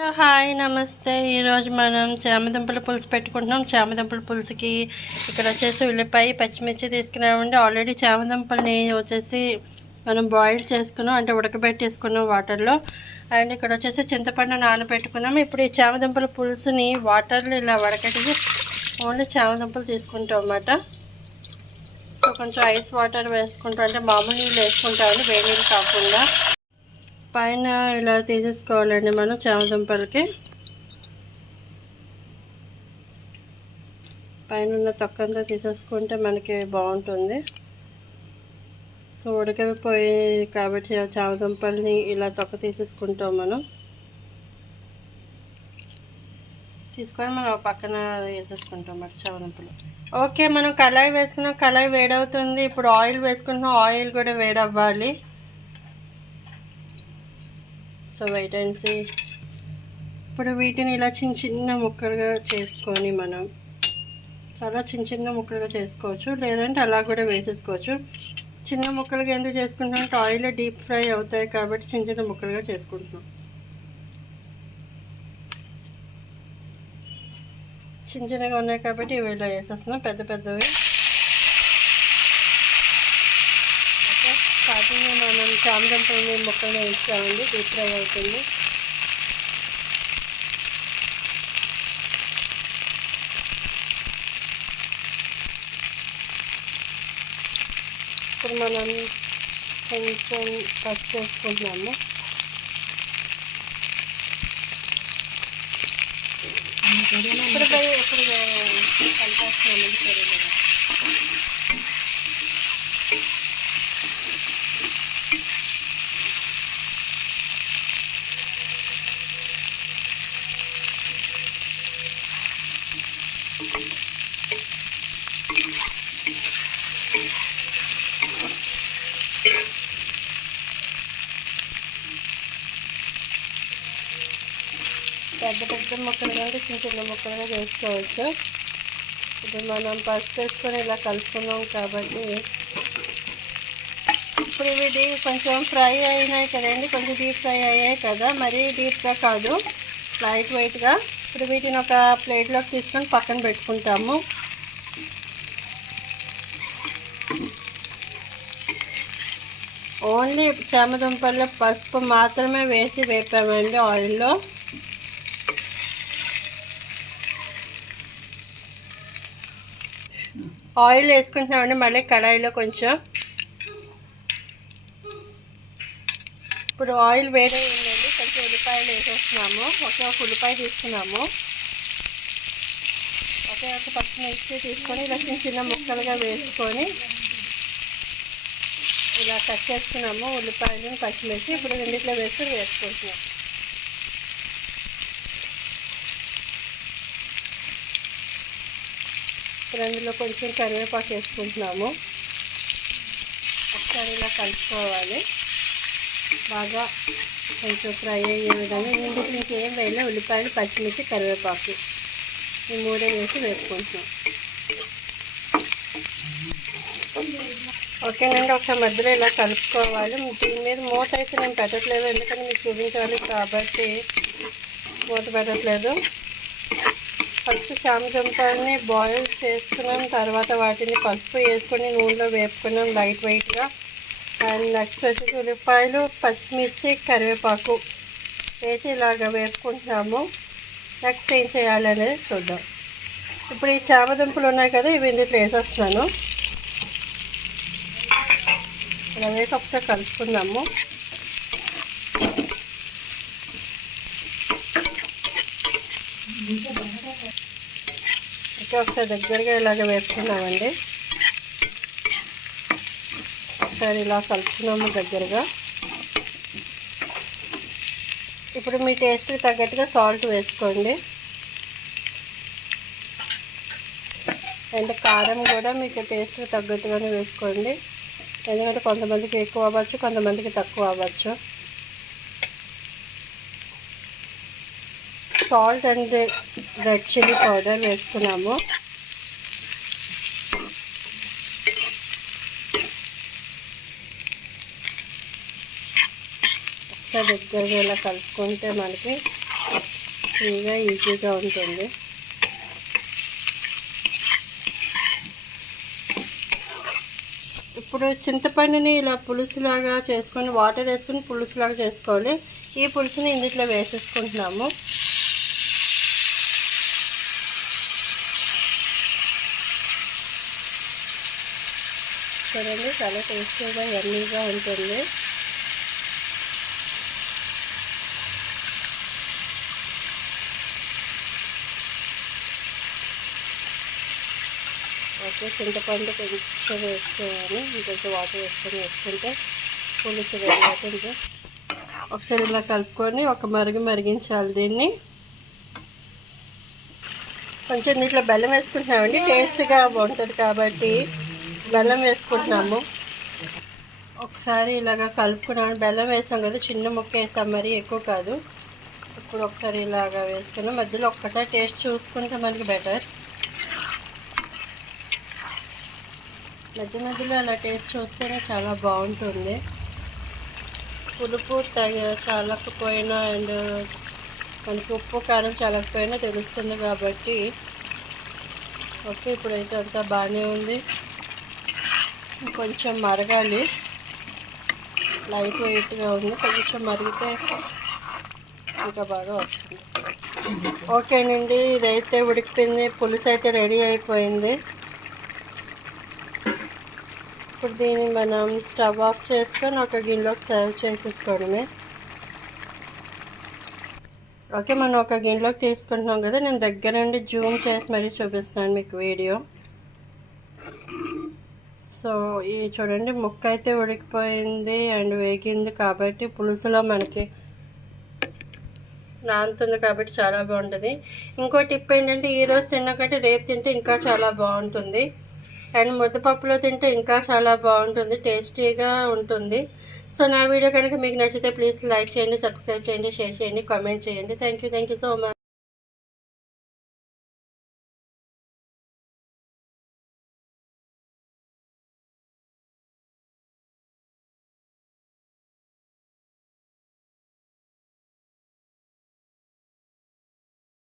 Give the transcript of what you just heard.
Hello hi నమస్తే. ఈరోజు మనం చామదుంపల పులుసు పెట్టుకుంటున్నాం. చామదుంపల పులుసుకి ఇక్కడ వచ్చేసి ఉల్లిపాయ పచ్చిమిర్చి తీసుకున్నామండి. ఆల్రెడీ చామదుంపల్ని వచ్చేసి మనం బాయిల్ చేసుకున్నాం, అంటే ఉడకబెట్టేసుకున్నాం వాటర్లో. అండ్ ఇక్కడ వచ్చేసి చింతపండు నానబెట్టుకున్నాం. ఇప్పుడు ఈ చామదుంపల పులుసుని వాటర్లో ఇలా వడకట్టి ఓన్లీ చామదుంపలు తీసుకుంటాం అన్నమాట. సో కొంచెం ఐస్ వాటర్ వేసుకుంటాం, అంటే మామూలు నీళ్ళు వేసుకుంటామని, వేడి నీళ్ళు కాకుండా. పైన ఇలా తీసేసుకోవాలండి మనం చామదుంపలకి. పైన ఉన్న తొక్కంతా తీసేసుకుంటే మనకి బాగుంటుంది. సో ఉడకపోయి కాబట్టి చామదుంపల్ని ఇలా తొక్క తీసేసుకుంటాం మనం. తీసుకొని మనం పక్కన వేసేసుకుంటాం అన్నమాట చామదుంపలు. ఓకే, మనం కళాయి వేసుకున్నాం. కళాయి వేడవుతుంది. ఇప్పుడు ఆయిల్ వేసుకుంటున్నాం. ఆయిల్ కూడా వేడవ్వాలి. So wait and see. ఇప్పుడు వీటిని ఇలా చిన్న చిన్న ముక్కలుగా చేసుకొని మనం చాలా చిన్న చిన్న ముక్కలుగా చేసుకోవచ్చు, లేదంటే అలా కూడా వేసేసుకోవచ్చు. చిన్న ముక్కలుగా ఎందుకు చేసుకుంటున్నాం అంటే ఆయిల్ డీప్ ఫ్రై అవుతాయి కాబట్టి చిన్న చిన్న ముక్కలుగా చేసుకుంటున్నాం. చిన్న చిన్నగా ఉన్నాయి కాబట్టి ఇవి ఇలా వేసేస్తున్నాం, పెద్ద పెద్దవి. ఓకే, స్టార్టింగ్ మనం చామదుంపల్ని ముక్కలు వేస్తామండి, డీప్ ఫ్రై అవుతుంది. ఇప్పుడు మనం కొంచెం కట్ చేసుకుంటున్నాము. ఇప్పుడు కలిపేస్తున్నాము సరే కదా. పెద్ద పెద్ద ముక్కలు కంటే చిన్న చిన్న ముక్కలుగా చేసుకోవచ్చు. ఇప్పుడు మనం పసుపు వేసుకొని ఇలా కలుపుకున్నాం కాబట్టి ఇప్పుడు ఇవి కొంచెం ఫ్రై అయినాయి కదండి, కొంచెం డీప్ ఫ్రై అయ్యాయి కదా, మరీ డీప్గా కాదు, లైట్ వెయిట్గా. ఇప్పుడు వీటిని ఒక ప్లేట్లోకి తీసుకొని పక్కన పెట్టుకుంటాము. ఓన్లీ చామదుంపల్లో పసుపు మాత్రమే వేసి వేపామండి ఆయిల్లో. ఆయిల్ వేసుకుంటున్నామండి మళ్ళీ కడాయిలో కొంచెం. ఇప్పుడు ఆయిల్ వేడైందండి, కొంచెం ఉల్లిపాయలు వేసేస్తున్నాము. ఒకే ఒక ఉల్లిపాయ తీసుకున్నాము. ఒకే ఒక పచ్చిమిర్చి తీసుకొని ఇలా చిన్న చిన్న ముక్కలుగా వేసుకొని ఇలా కట్ చేసుకున్నాము ఉల్లిపాయలు పచ్చిమిర్చి. ఇప్పుడు రెండిట్లో వేసుకొని వేసుకుంటున్నాం. ఇప్పుడు అందులో కొంచెం కరివేపాకు వేసుకుంటున్నాము. ఒకసారి ఇలా కలుపుకోవాలి బాగా, కొంచెం ఫ్రై అయ్యే విధంగా. ఇందుకు ఇంకేం వేయలే, ఉల్లిపాయలు పచ్చిమిర్చి కరివేపాకు ఈ మూడే వేసి వేసుకుంటున్నాం. ఓకేనండి, ఒకసారి మధ్యలో ఇలా కలుపుకోవాలి. దీని మీద మూత అయితే నేను పెట్టట్లేదు, ఎందుకంటే మీకు చూపించాలి కాబట్టి మూత పెట్టట్లేదు. ఫస్ట్ చామదుంపల్ని బాయిల్ చేసుకున్నాం, తర్వాత వాటిని పసుపు వేసుకొని నూనెలో వేపుకున్నాం లైట్ వెయిట్గా. అండ్ నెక్స్ట్ వచ్చేసి ఉల్లిపాయలు పచ్చిమిర్చి కరివేపాకు వేసి ఇలాగ వేసుకుంటున్నాము. నెక్స్ట్ ఏం చేయాలనేది చూద్దాం. ఇప్పుడు ఈ చామదుంపలు ఉన్నాయి కదా, ఇవి ఇందులో వేసేస్తున్నాను. ఇలా వేసి ఒకసారి కలుపుకుందాము. ఇంకా ఒకసారి దగ్గరగా ఇలాగ వేసుకున్నామండి. ఒకసారి ఇలా కలుపుకున్నాము దగ్గరగా. ఇప్పుడు మీ టేస్ట్కి తగ్గట్టుగా సాల్ట్ వేసుకోండి. అండ్ కారం కూడా మీకు టేస్ట్కి తగ్గట్టుగానే వేసుకోండి, ఎందుకంటే కొంతమందికి ఎక్కువ అవ్వచ్చు, కొంతమందికి తక్కువ అవ్వచ్చు. Salt and red chilli powder వేసుకున్నాము. ఒకసారి దగ్గరగా ఇలా కలుపుకుంటే మనకి ఫ్రీగా ఈజీగా ఉంటుంది. ఇప్పుడు చింతపండుని ఇలా పులుసులాగా చేసుకొని వాటర్ వేసుకొని పులుసులాగా చేసుకోవాలి. ఈ పులుసుని ఇందులో వేసేసుకుంటున్నాము. చూడండి, చాలా టేస్టీగా యమ్మీగా ఉంటుంది. ఓకే, చింతపండు కొంచెం వేసుకోవాలి. ఇంకొంచెం వాటర్ వేసుకుంటే పులుసు రెడీ అవుతుంది. ఒకసారి ఇలా కలుపుకొని ఒక మరిగించాలి దీన్ని. కొంచెం దీంట్లో బెల్లం వేసుకుంటున్నామండి, టేస్ట్గా బాగుంటుంది కాబట్టి బెల్లం వేసుకుంటున్నాము. ఒకసారి ఇలాగా కలుపుకున్నాము. బెల్లం వేసాం కదా, చిన్న ముక్క వేసాం, మరీ ఎక్కువ కాదు. ఇప్పుడు ఒకసారి ఇలాగా వేసుకున్నాం. మధ్యలో ఒక్కసారి టేస్ట్ చూసుకుంటే మనకి బెటర్. మధ్యలో అలా టేస్ట్ చూస్తేనే చాలా బాగుంటుంది. పులుపు చాలకపోయినా అండ్ మనకి ఉప్పు కారం చాలకపోయినా తెలుస్తుంది కాబట్టి. ఓకే, ఇప్పుడైతే అంతా బాగానే ఉంది. కొంచెం మరగాలి, లైట్ వెయిట్గా ఉంది. కొంచెం మరిగితే ఇంకా బాగా వస్తుంది. ఓకేనండి, ఇదైతే ఉడికిపోయింది. పులుసు అయితే రెడీ అయిపోయింది. ఇప్పుడు దీన్ని మనం స్టవ్ ఆఫ్ చేసుకొని ఒక గిన్నెలోకి సర్వ్ చేసేసుకోవడమే. ఓకే, మనం ఒక గిన్నెలోకి తీసుకుంటున్నాం కదా, నేను దగ్గర నుండి జూమ్ చేసి మరీ చూపిస్తున్నాను మీకు వీడియో. సో ఇది చూడండి, ముక్క అయితే ఉడికిపోయింది అండ్ వేగింది కాబట్టి పులుసులో మనకి నానుతుంది కాబట్టి చాలా బాగుంటుంది. ఇంకో టిప్ ఏంటంటే, ఈరోజు తిన్నకంటే రేపు తింటే ఇంకా చాలా బాగుంటుంది. అండ్ ముద్దపప్పులో తింటే ఇంకా చాలా బాగుంటుంది, టేస్టీగా ఉంటుంది. సో నా వీడియో కనుక మీకు నచ్చితే ప్లీజ్ లైక్ చేయండి, సబ్స్క్రైబ్ చేయండి, షేర్ చేయండి, కామెంట్ చేయండి. Thank you so much.